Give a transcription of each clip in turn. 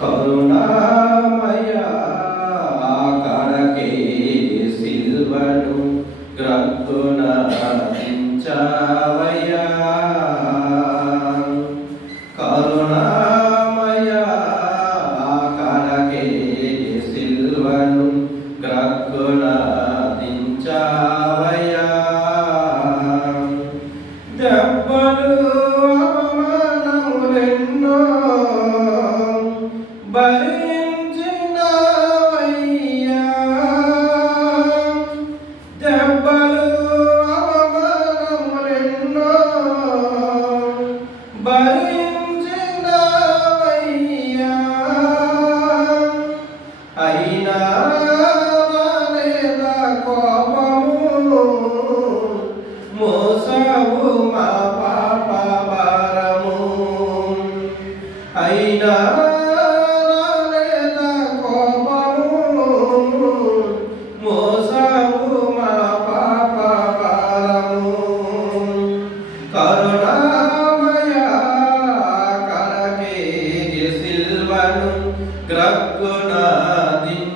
కరుణామయ కరకే సిల్వను గ్రంథున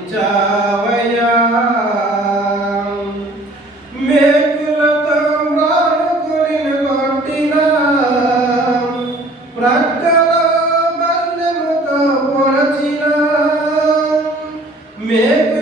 రఘునాదించావయా మేకులతో రాణుకుని కొట్టిన ప్రక్కల బంధముతో పొలచిన మేకు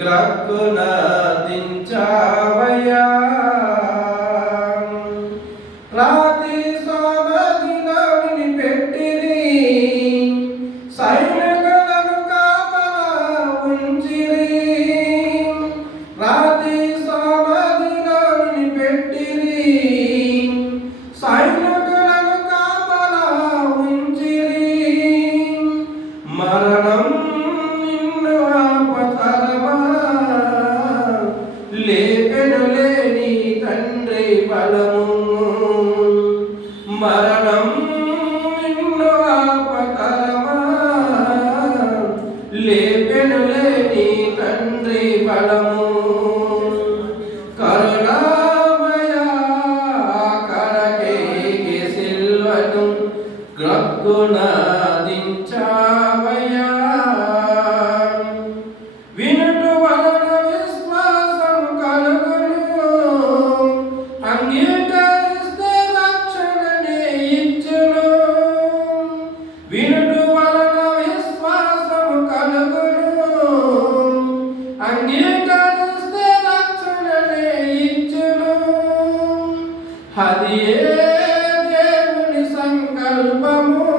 గ్రక్కునాదించావయ్యా மரணம் amor.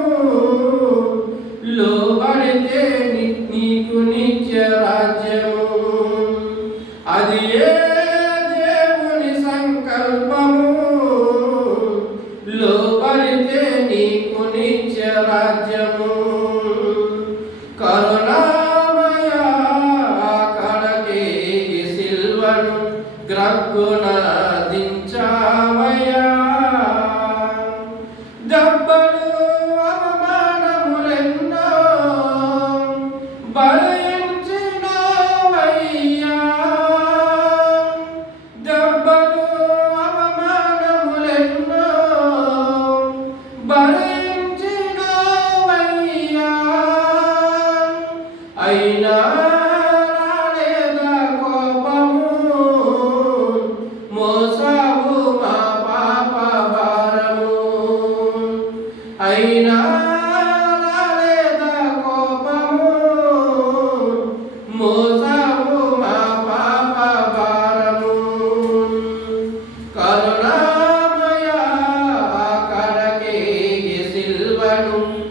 Shalom.